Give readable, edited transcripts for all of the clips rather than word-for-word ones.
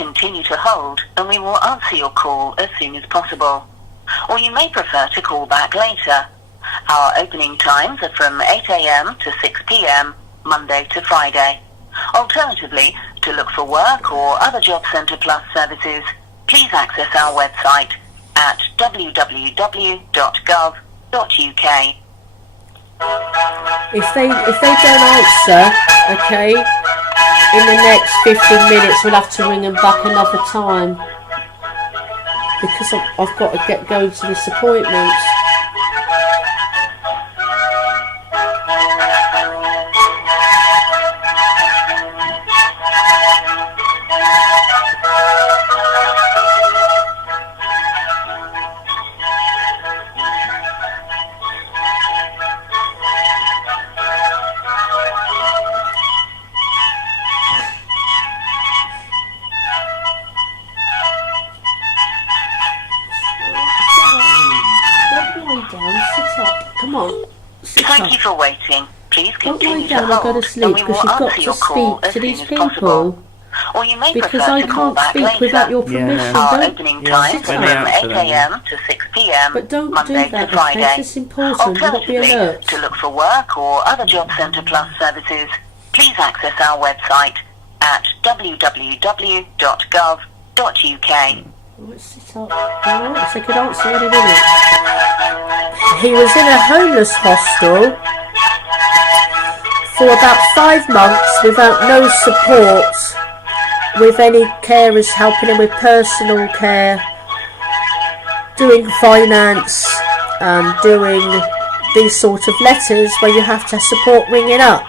Continue to hold and we will answer your call as soon as possible. Or you may prefer to call back later. Our opening times are from 8 a.m. to 6 p.m. Monday to Friday. Alternatively, to look for work or other Job Centre Plus services, please access our website at www.gov.uk. If they don't answer, okay, in the next 15 minutes we'll have to ring them back another time because I've got to get going to this appointment. Thank you for waiting. Please continue to I've got to hold sleep and we because will you've got answer to your call speak as to soon these as people. possible. Or you may Because prefer I to call can't back speak later. without your permission. Our Don't, opening times are from 8 a.m. to 6 p.m. but don't Monday do that, to Friday. okay? It's important. You've got to be Alternatively, alert. to look for work or other Job Centre Plus services, please access our website at www.gov.uk. Right, sit up. Alright, so I could answer any minute. He was in a homeless hostel for about 5 months without no support, with any carers helping him with personal care, doing finance, doing these sort of letters where you have to support ringing up.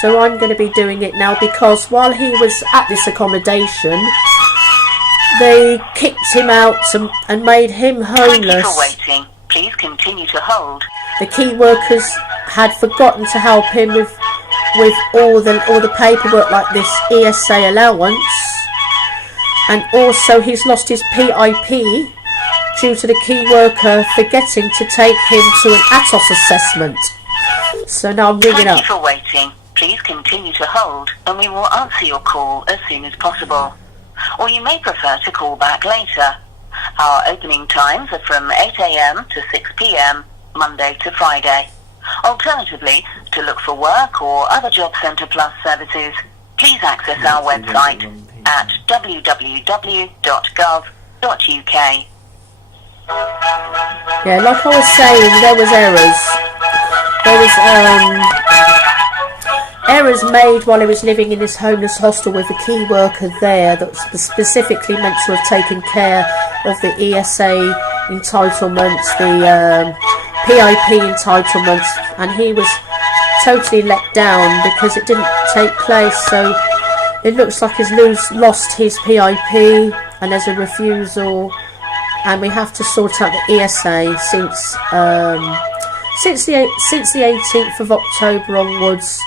So I'm going to be doing it now because while he was at this accommodation, they kicked him out and made him homeless. Thank you for waiting. Please continue to hold. The key workers had forgotten to help him with all the paperwork like this ESA allowance, and also he's lost his PIP due to the key worker forgetting to take him to an ATOS assessment. So now I'm ringing up. Thank you for waiting. Please continue to hold and we will answer your call as soon as possible. Or you may prefer to call back later. Our opening times are from 8 a.m. to 6 p.m. Monday to Friday. Alternatively, to look for work or other Job Centre Plus services, please access our website at www.gov.uk. Yeah, like I was saying, there was errors. There was errors made while he was living in this homeless hostel with a key worker there that was specifically meant to have taken care of the ESA entitlements, the PIP entitlements, and he was totally let down because it didn't take place. So it looks like he's lost his PIP and there's a refusal, and we have to sort out the ESA since the 18th of October onwards.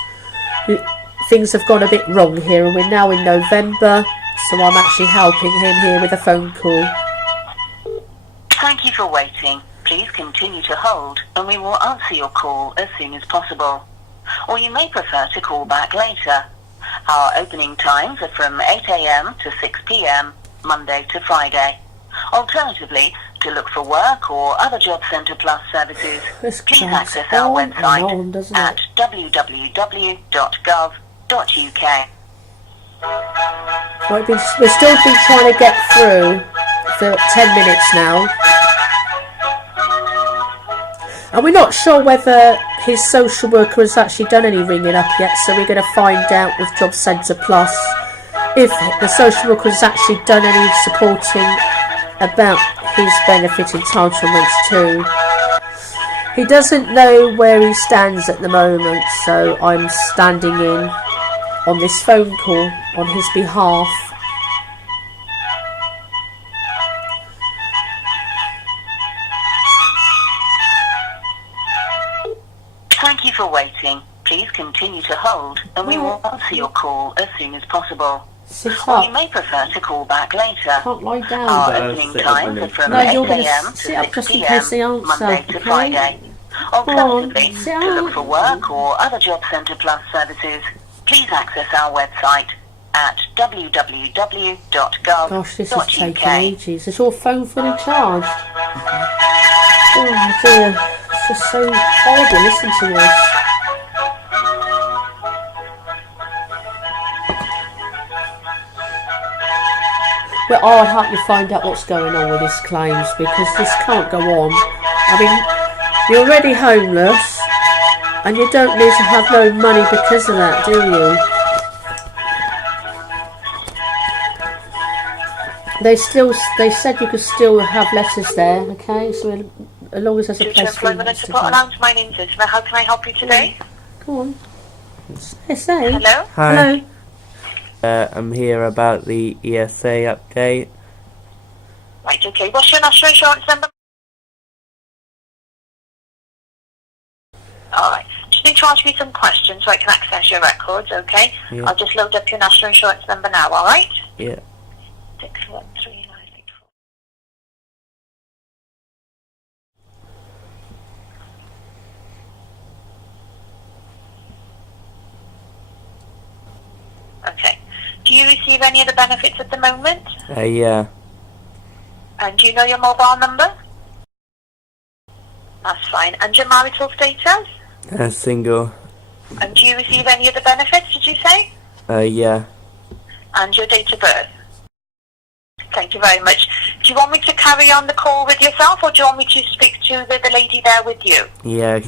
Things have gone a bit wrong here, and we're now in November, so I'm actually helping him here with a phone call. Thank you for waiting. Please continue to hold and we will answer your call as soon as possible. Or you may prefer to call back later. Our opening times are from 8 a.m. to 6 p.m. Monday to Friday. Alternatively, to look for work or other Job Centre Plus services, please access our website at www.gov.uk. Right, we've still been trying to get through for 10 minutes now. And we're not sure whether his social worker has actually done any ringing up yet, so we're going to find out with Job Centre Plus if the social worker has actually done any supporting about his benefit entitlements too. He doesn't know where he stands at the moment, so I'm standing in on this phone call on his behalf. Thank you for waiting. Please continue to hold and we will answer your call as soon as possible. Sit Or up. you may prefer to call back later. Can't lie down. Our opening times are from No, 8 you're going a.m. to to sit up 6 just in case they p.m. answer, Monday to okay? Friday. on, Alternatively, sit to look up. for work or other Job Centre Plus services, please access our website at www.gov.uk. Gosh, this is taking ages. Is your phone fully charged? Oh dear, it's just so horrible. Listen to this. Well, I'll help you find out what's going on with his claims, because this can't go on. I mean, you're already homeless, and you don't need to have no money because of that, do you? They said you could still have letters there, okay? So as long as there's a place for you to Support Allowance, my name's Isma. How can I help you today? Go on. Say. Hello? Hi. Hello. I'm here about the ESA update. Right, okay. What's your national insurance number? Alright. Just need to ask you some questions so I can access your records, okay? Yeah. I'll just load up your national insurance number now, alright? Yeah. 613984. Okay. Do you receive any of the benefits at the moment? Yeah. And do you know your mobile number? That's fine. And your marital status? Single. And do you receive any of the benefits, did you say? Yeah. And your date of birth? Thank you very much. Do you want me to carry on the call with yourself, or do you want me to speak to the lady there with you? Yeah.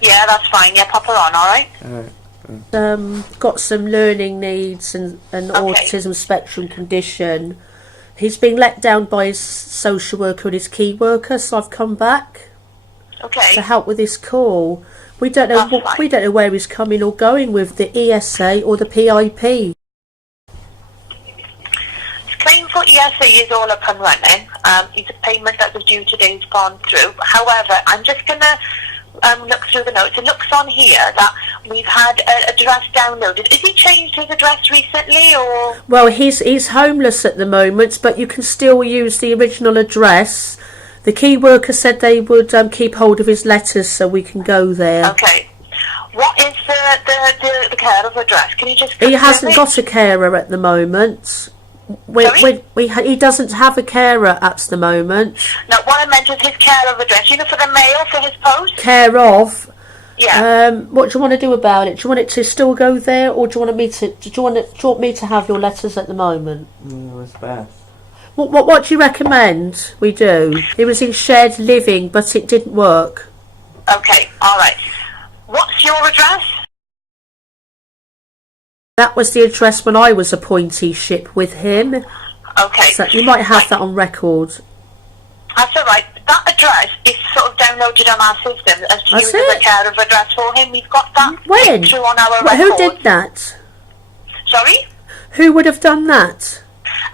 Yeah, that's fine. Yeah, pop her on, alright? Alright. Got some learning needs and autism spectrum condition. He's been let down by his social worker and his key worker, so I've come back Okay. to help with this call. We don't know That's fine. we don't know where he's coming or going with the ESA or the PIP. Claim for ESA is all up and running. It's a payment that was due today has gone through. However, I'm just going to look through the notes. It looks on here that we've had an address downloaded. Has he changed his address recently, or? Well, he's homeless at the moment, but you can still use the original address. The key worker said they would keep hold of his letters so we can go there. Okay. What is the care of address? Can you just? He hasn't got a carer at the moment. He doesn't have a carer at the moment. No, what I meant is his care of address. You know, for the mail, for his post? Care of. Yeah. What do you want to do about it? Do you want it to still go there, or do you want me to have your letters at the moment? What's best? What do you recommend we do? It was in shared living, but it didn't work. Okay, alright. What's your address? That was the address when I was appointeeship with him. Okay. So you might have that on record. That's alright. That address is sort of downloaded on our system as to use as a care of address for him. We've got that When? through on our Who record. did that? Sorry? Who would have done that?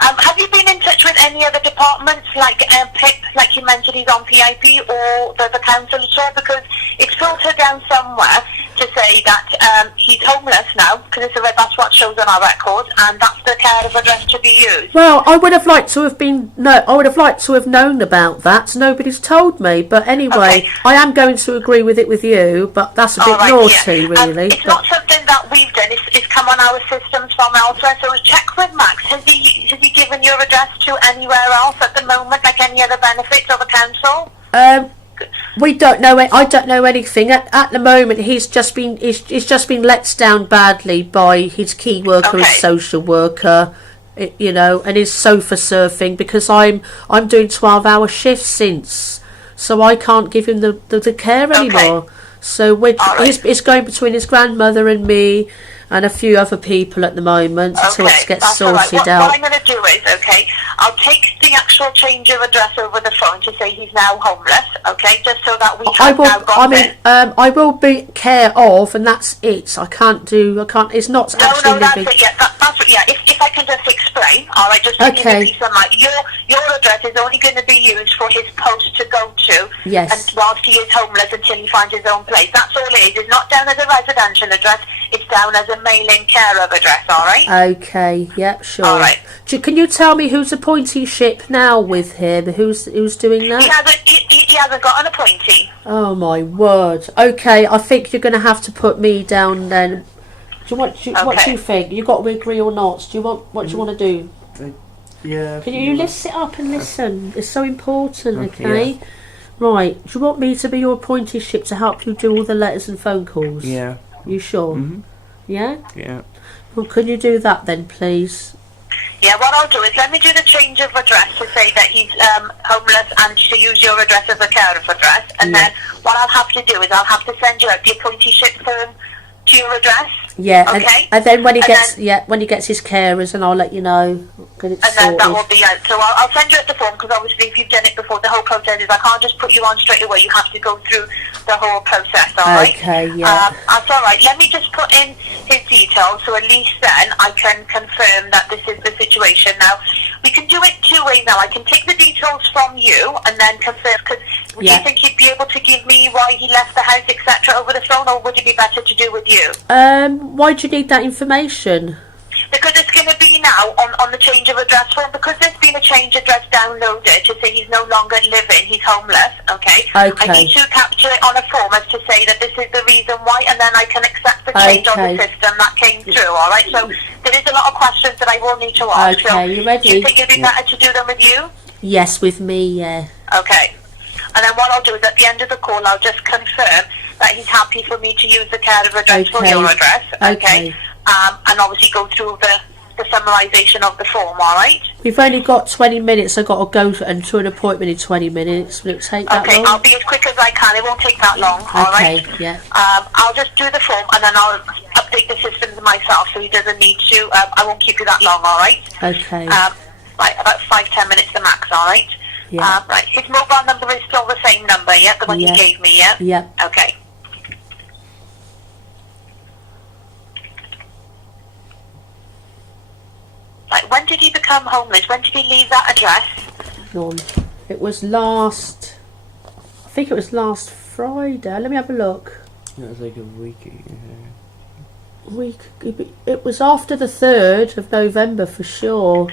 Have you been in touch with any other departments, like PIP, like you mentioned he's on PIP, or the council at all? Because it's filtered down somewhere to say that he's homeless now, because that's what shows on our records, and that's the care of address to be used. Well, I would have liked to have known about that. Nobody's told me, but anyway, Okay. I am going to agree with it with you, but that's a bit Alright, naughty, yeah. really. It's not something that we've done. It's come on our systems from elsewhere. So check with Max. Has he given your address to anywhere else at the moment, like any other benefits of the council? We don't know. I don't know anything at the moment. He's just been let down badly by his key worker, his social worker, and his sofa surfing, because I'm doing 12-hour shifts since, so I can't give him the care anymore. So it's going between his grandmother and me and a few other people at the moment until it gets sorted out. What I'm going to do is, I'll take the actual change of address over the phone to say he's now homeless, just so that we have now got it. I will be care of, and that's it. I can't. It's not actually No, that's living. it. Yeah, that's it. Yeah. If I can just explain, all right, just to give you peace of mind. Your address is only going to be used for his post to go to. Yes. And whilst he is homeless until he finds his own place, that's all it is. It's not down as a residential address. It's down as a mail-in care of address. All right. Okay. Yep. Sure. All right. Can you tell me who's appointeeship now with him? Who's doing that? He hasn't got an appointee. Oh my word. Okay, I think you're going to have to put me down then What do Okay. you think? You got to agree or not? Do you want what do you want to do? Yeah. Can you sit up and listen? It's so important. Okay, Okay. Right. Do you want me to be your appointeeship to help you do all the letters and phone calls? Yeah. You sure? Mhm. Yeah. Yeah. Well, can you do that then, please? Yeah, what I'll do is let me do the change of address to say that he's homeless and to use your address as a care of address. And then what I'll have to do is I'll have to send you out the appointeeship form to your address. Yeah. Okay. And then when he gets his carers, and I'll let you know. Get it And then that sorted. will be out. So I'll send you out the form because obviously if you've done it before, the whole process is I can't just put you on straight away. You have to go through the whole process, all right? Okay, yeah. That's all right. Let me just put in his details so at least then I can confirm that this is the situation. Now, we can do it two ways now. I can take the details from you and then confirm because do you think you'd be able to give me why he left the house, etc. over the phone, or would it be better to do with you? Why do you need that information? Because it's going to be now on the change of address form, because there's been a change address downloaded to say he's no longer living, he's homeless, okay? I need to capture it on a form as to say that this is the reason why, and then I can accept the change on the system that came through, alright? So there is a lot of questions that I will need to ask. Okay, so you ready? Do you think it'd be better to do them with you? Yes, with me, yeah. Okay. And then what I'll do is at the end of the call, I'll just confirm that he's happy for me to use the care of address for your address, okay? And obviously go through the summarisation of the form, alright? We've only got 20 minutes. I've got to go to an appointment in 20 minutes. Will it take that long? Okay, I'll be as quick as I can. It won't take that long, alright? Okay, yeah. I'll just do the form and then I'll update the systems myself so he doesn't need to. I won't keep you that long, alright? Okay. Right, about 5-10 minutes the max, alright? Yeah. Right, his mobile number is still the same number, yeah? The one you gave me, yeah? Yeah. Okay. Like, when did he become homeless? When did he leave that address? It was last... I think it was last Friday. Let me have a look. That was like a week. It was after the 3rd of November for sure.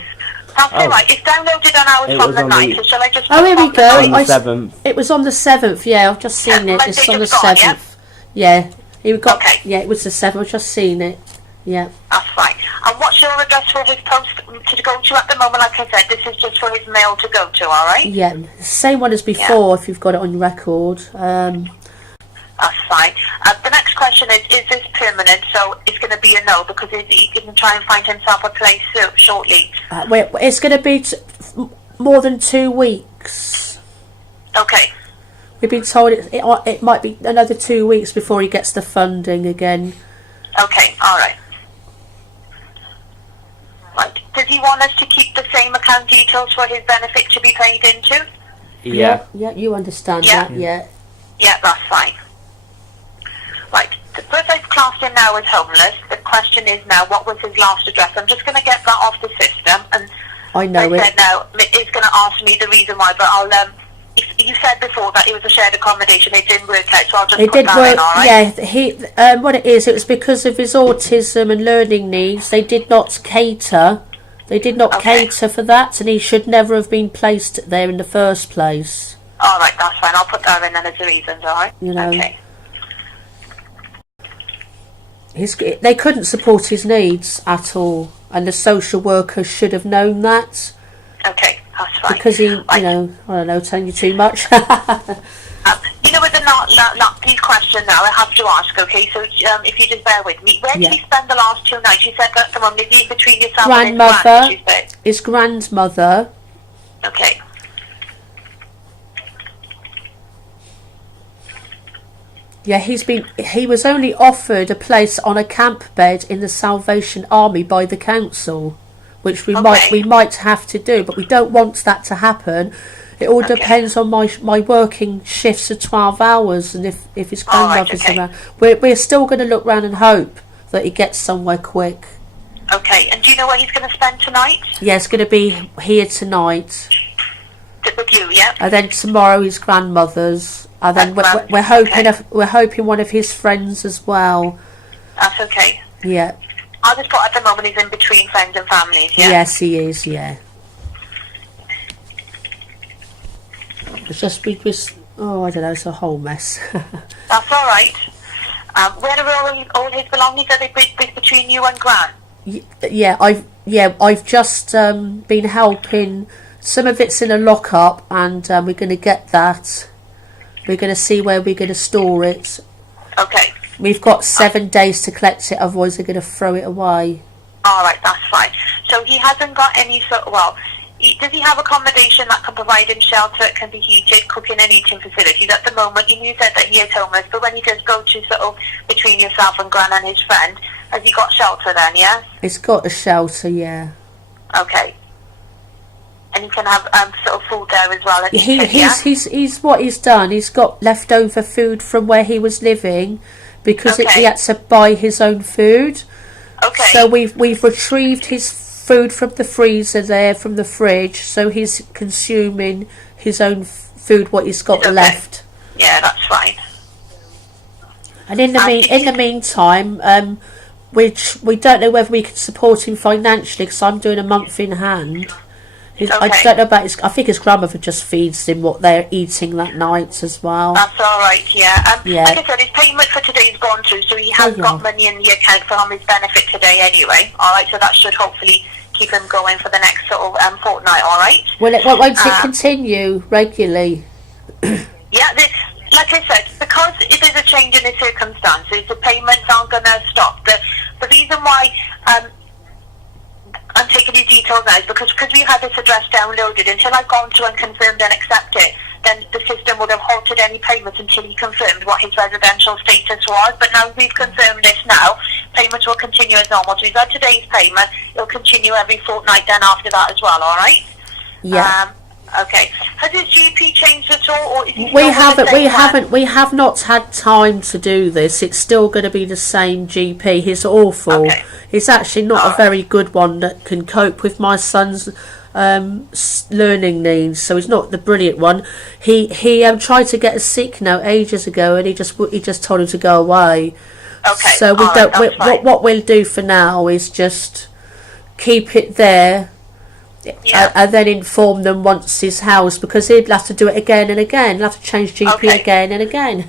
That's alright. It's downloaded on ours from the 9th. So shall I just... Oh, here we go. On the 7th. It was on the 7th, yeah. I've just seen it. It's on the 7th. Yeah. Yeah, it was the 7th. I've just seen it. Yeah. That's fine. And what's your address for his post to go to at the moment? Like I said, this is just for his mail to go to, alright? Yeah. Same one as before, if you've got it on your record. That's fine. The next question is this permanent? So it's going to be a no because he can try and find himself a place shortly. It's going to be more than 2 weeks. Okay. We've been told it might be another 2 weeks before he gets the funding again. Okay, alright. Right. Does he want us to keep the same account details for his benefit to be paid into? Yeah. Yeah, you understand that, yeah. Yeah, that's fine. Right. Because I've classed him now as homeless, the question is now, what was his last address? I'm just going to get that off the system, and I know it. said now, it's going to ask me the reason why, but I'll, you said before that it was a shared accommodation, it didn't work out, so I'll just put that in, alright? Yeah, what it is, it was because of his autism and learning needs, they did not cater. They did not cater for that, and he should never have been placed there in the first place. Alright, that's fine, I'll put that in then as the reasons, alright? You know. Okay. They couldn't support his needs at all, and the social worker should have known that. Okay, that's fine. Because he, I don't know, telling you too much. You know, with these questions now, I have to ask, okay? So if you just bear with me, where did he spend the last 2 nights? You said that someone lived in between yourself and his grandmother. His grandmother. Okay. Yeah, he was only offered a place on a camp bed in the Salvation Army by the council, which we might have to do, but we don't want that to happen. It all depends on my working shifts of 12 hours, and if his grandmother's around. We're still going to look round and hope that he gets somewhere quick. Okay, and do you know where he's going to spend tonight? Yeah, it's going to be here tonight. With you, yeah? And then tomorrow his grandmother's. And then we're hoping one of his friends as well. That's okay. Yeah. I'll just put at the moment he's in between friends and families, yeah? Yes, he is, yeah. It's just, I don't know, it's a whole mess. That's alright. Where are all his belongings? Are they between you and Gran? I've just been helping. Some of it's in a lock-up, and we're going to get that. We're going to see where we're going to store it. Okay. We've got 7 days to collect it, otherwise they're going to throw it away. All right, that's fine. So he hasn't got any does he have accommodation that can provide him shelter? It can be heated, cooking and eating facilities. At the moment, you said that he is homeless, but when he does go to sort of between yourself and Gran and his friend, has he got shelter then, yeah? It's got a shelter, yeah. Okay. And he can have sort of food there as well. He's what he's done. He's got leftover food from where he was living, because he had to buy his own food. Okay. So we've retrieved his food from the freezer there, from the fridge. So he's consuming his own food, what he's got left. Yeah, that's fine. And in the meantime, which we don't know whether we can support him financially, because I'm doing a month in hand. I don't know about his. I think his grandmother just feeds him what they're eating that night as well. That's all right, yeah. Like I said, his payment for today's gone through, so he has got money in the account from his benefit today anyway. All right, so that should hopefully keep him going for the next sort of fortnight. All right. Well, won't it continue regularly? Yeah, like I said, because it is a change in the circumstances, the payments aren't going to stop. The reason why I'm taking these details now is because we had this address downloaded. Until I've gone through and confirmed and accepted it, then the system would have halted any payments until he confirmed what his residential status was. But now we've confirmed this now, payments will continue as normal. So he's had today's payment, it'll continue every fortnight then after that as well, alright? Yeah. Okay. Has his GP changed at all, or is he we have not had time to do this. It's still going to be the same GP. He's awful. Okay. He's actually not a very good one that can cope with my son's learning needs. So he's not the brilliant one. He tried to get a sick note ages ago, and he just told him to go away. Okay. So what we'll do for now is just keep it there. Yeah. And then inform them once his house, because he'd have to do it again and again. He'll have to change GP again and again.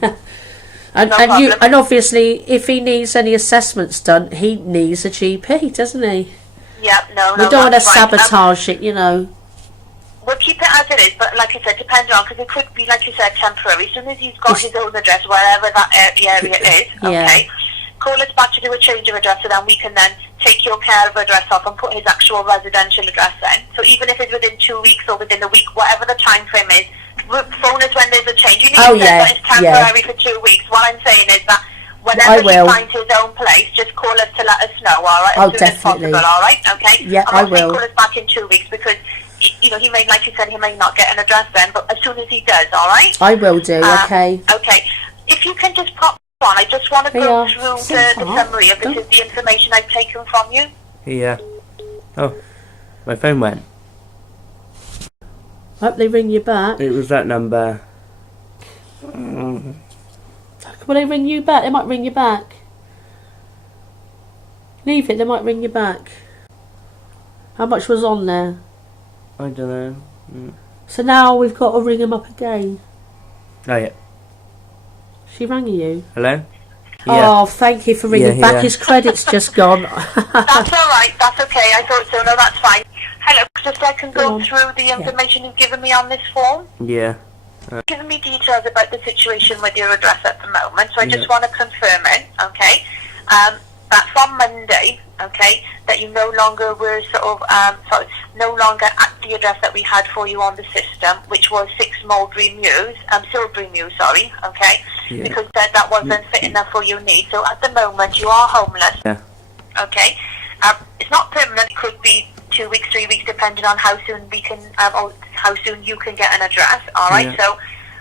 and obviously, if he needs any assessments done, he needs a GP, doesn't he? Yeah, no. We don't want to sabotage it, We'll keep it as it is, but like I said, depends on, because it could be, like you said, temporary. As soon as he's got his own address, wherever that area is, okay, call us back to do a change of address, so then we can then take your care of address off and put his actual residential address in. So even if it's within 2 weeks or within a week, whatever the time frame is, phone us when there's a change. You need to say that it's temporary for 2 weeks. What I'm saying is that whenever he finds his own place, just call us to let us know, alright? As soon as possible, alright? Okay? Yeah, I will. Call us back in 2 weeks, because he may, like you said, he may not get an address then, but as soon as he does, alright? I will do, okay. Okay. If you can just pop on, I just want to go through the summary of this is the information I've taken from you. Yeah. Oh, my phone went. Hope they ring you back. It was that number. Will they ring you back? They might ring you back. Leave it, they might ring you back. How much was on there? I don't know. So now we've got to ring them up again. Oh, yeah. She rang you? Hello? Yeah. Oh, thank you for ringing back. His credit's just gone. That's alright, that's okay. I thought so. No, that's fine. Hello, just so I can go through the information you've given me on this form. Yeah. Given me details about the situation with your address at the moment, so I just want to confirm it, okay? That from Monday, okay, that you no longer were no longer at the address that we had for you on the system, which was 6 Silbury Mews, sorry, okay? Yeah. Because that wasn't fitting enough for your needs. So at the moment, you are homeless. Yeah. Okay? It's not permanent. It could be 2 weeks, 3 weeks, depending on how soon we can, or how soon you can get an address. All right. Yeah. So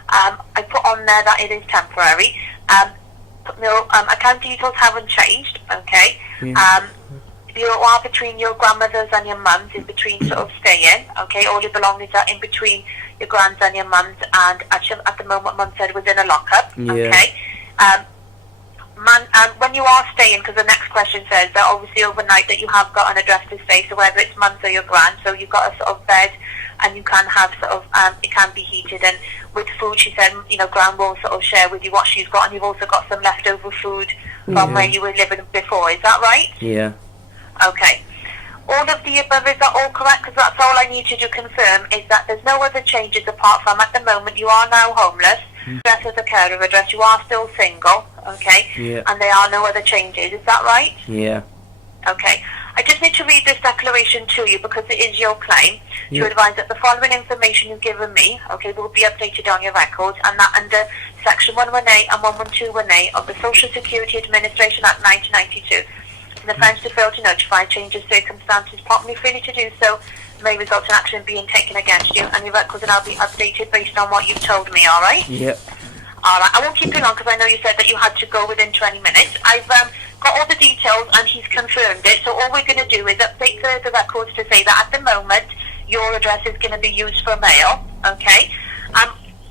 I put on there that it is temporary. Account details haven't changed. Okay. Yeah. You are between your grandmother's and your mum's, in between sort of staying. Okay. All your belongings are in between your grand's and your mum's, and actually at the moment, Mum said within a lockup. Yeah. Okay. When you are staying, because the next question says that obviously overnight that you have got an address to stay, so whether it's Mum's or your grand, so you've got a sort of bed and you can have sort of, it can be heated. And with food, she said, Gran will sort of share with you what she's got, and you've also got some leftover food from where you were living before. Is that right? Yeah. Okay. All of the above, is that all correct? Because that's all I need you to confirm, is that there's no other changes apart from, at the moment, you are now homeless, address as a carer address, you are still single, okay? Yeah. And there are no other changes, is that right? Yeah. Okay. I just need to read this declaration to you because it is your claim, to advise that the following information you've given me, okay, will be updated on your records, and that under Section 118 and 112A of the Social Security Administration Act 1992. An offence to fail to notify changes circumstances properly failing to do so may result in action being taken against you, and your records will now be updated based on what you've told me, alright? Yep. Alright, I won't keep you long because I know you said that you had to go within 20 minutes. I've got all the details and he's confirmed it, so all we're going to do is update the records to say that at the moment your address is going to be used for mail, okay?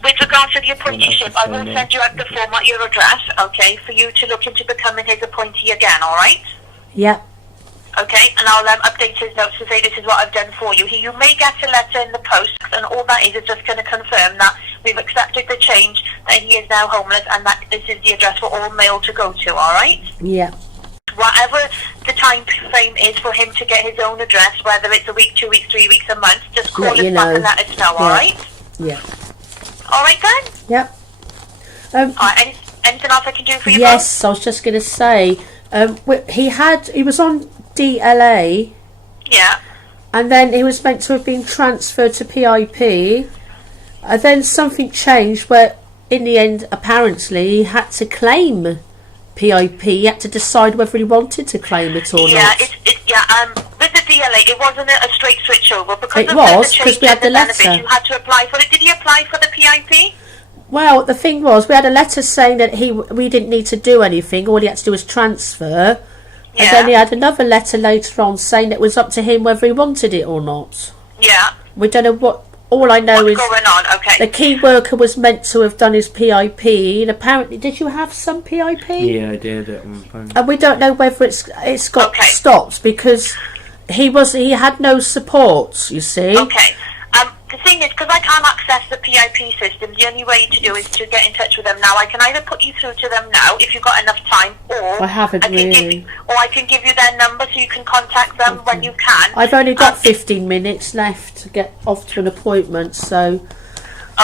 With regards to the apprenticeship, I will send you out the form at your address, okay, for you to look into becoming his appointee again, alright? Yeah. Okay, and I'll update his notes to say this is what I've done for you. You may get a letter in the post, and all that is just going to confirm that we've accepted the change, that he is now homeless, and that this is the address for all mail to go to, alright? Yeah. Whatever the time frame is for him to get his own address, whether it's a week, 2 weeks, 3 weeks, a month, just call us back and let us know, alright? Yeah. Alright then? Yep. Alright, anything else I can do for you? Yes, both? I was just going to say, he was on DLA. Yeah. And then he was meant to have been transferred to PIP. And then something changed where, in the end, apparently, he had to claim PIP. He had to decide whether he wanted to claim it or not. With the DLA, it wasn't a straight switch over because it was, because we had the letter. You had to apply for it. Did he apply for the PIP? Well, the thing was, we had a letter saying that we didn't need to do anything. All he had to do was transfer. Yeah. And then he had another letter later on saying that it was up to him whether he wanted it or not. Yeah. We don't know what. All I know is going on. Okay. The key worker was meant to have done his PIP, and apparently, did you have some PIP? Yeah, I did at one point. And we don't know whether it's got stopped because he had no support. You see. Okay. The thing is, because I can't access the PIP system, the only way to do is to get in touch with them now. I can either put you through to them now if you've got enough time, or I haven't really. I can give you their number so you can contact them when you can. I've only got 15 minutes left to get off to an appointment, so.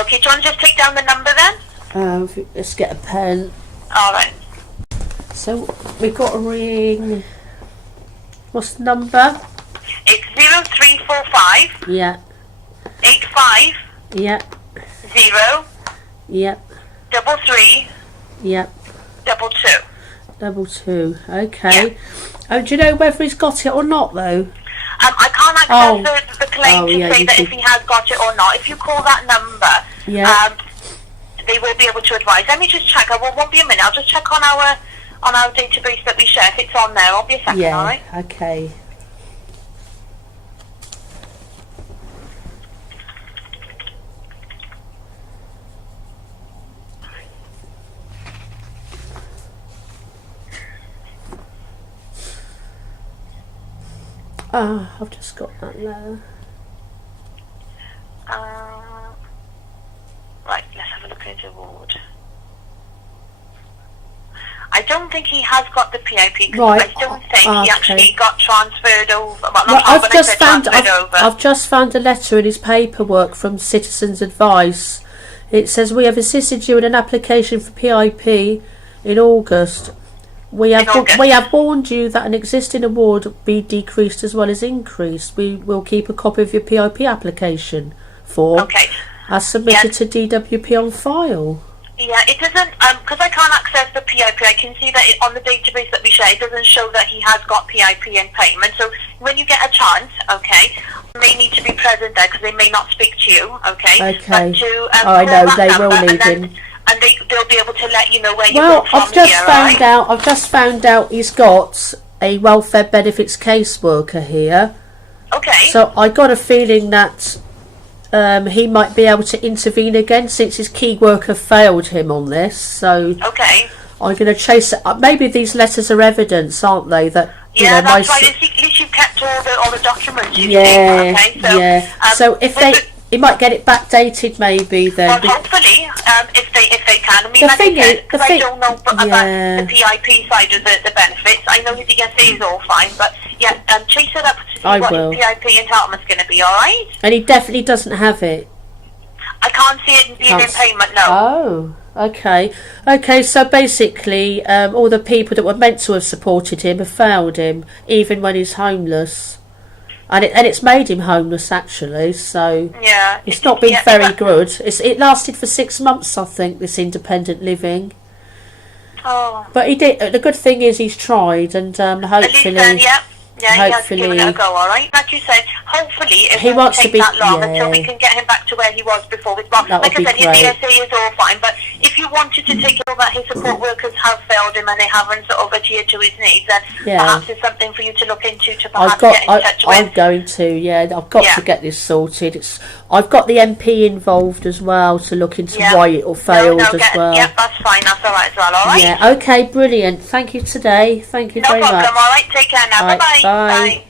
Okay, do you want to just take down the number then? Let's get a pen. All right. So we've got a ring. What's the number? It's 0345. Yeah. 85. Yep. 0. Yep. 33. Yep. 22. 22. Okay. Do you know whether he's got it or not though? I can't access the claim to say that if he has got it or not. If you call that number, they will be able to advise. Let me just check. Won't be a minute. I'll just check on our database that we share if it's on there. I'll be a second. Yeah. All right. Okay. I've just got that letter. Right, let's have a look at his award. I don't think he has got the PIP because I don't think he actually got transferred over. Well, I've just found a letter in his paperwork from Citizens Advice. It says, we have assisted you in an application for PIP in August. We have warned you that an existing award be decreased as well as increased. We will keep a copy of your PIP application form as submitted to DWP on file. Yeah, it doesn't, because I can't access the PIP, I can see that on the database that we share, it doesn't show that he has got PIP in payment. So when you get a chance, you may need to be present there because they may not speak to you, Okay. But to, I know, they will need him. And they'll be able to let you know where you go from I've just found out he's got a welfare benefits caseworker here. Okay. So I got a feeling that he might be able to intervene again since his key worker failed him on this. So I'm going to chase it up. Maybe these letters are evidence, aren't they? That Yeah, that's right. At least you've kept all the documents. Yeah, okay? So, yeah. So if he might get it backdated, maybe then. Well, hopefully, if they can. I mean, like I said, because I don't know about the PIP side of the benefits. I know his ESA is all fine, but yeah, chase it up to see what his PIP entitlement's going to be. All right. And he definitely doesn't have it. I can't see it being in payment. No. Oh. Okay. So basically, all the people that were meant to have supported him have failed him, even when he's homeless, and it's made him homeless actually. So yeah, it's not been very good. It lasted for 6 months, I think, this independent living. Oh. But he did. The good thing is he's tried, and hopefully. At least then, yeah, he has given it a go, all right. Like you said, hopefully it won't take that long until we can get him back to where he was before. Like I said, his ESA is all fine, but if you wanted to take it over that his support workers have failed him and they haven't sort of adhered to his needs, then perhaps it's something for you to look into to perhaps get in touch with. I'm going to, I've got to get this sorted. I've got the MP involved as well to look into why it all failed as well. Yeah, that's fine. That's all right as well, all right? Yeah, okay, brilliant. Thank you today. Thank you very much. No problem, all right. Take care now. Bye-bye. Bye.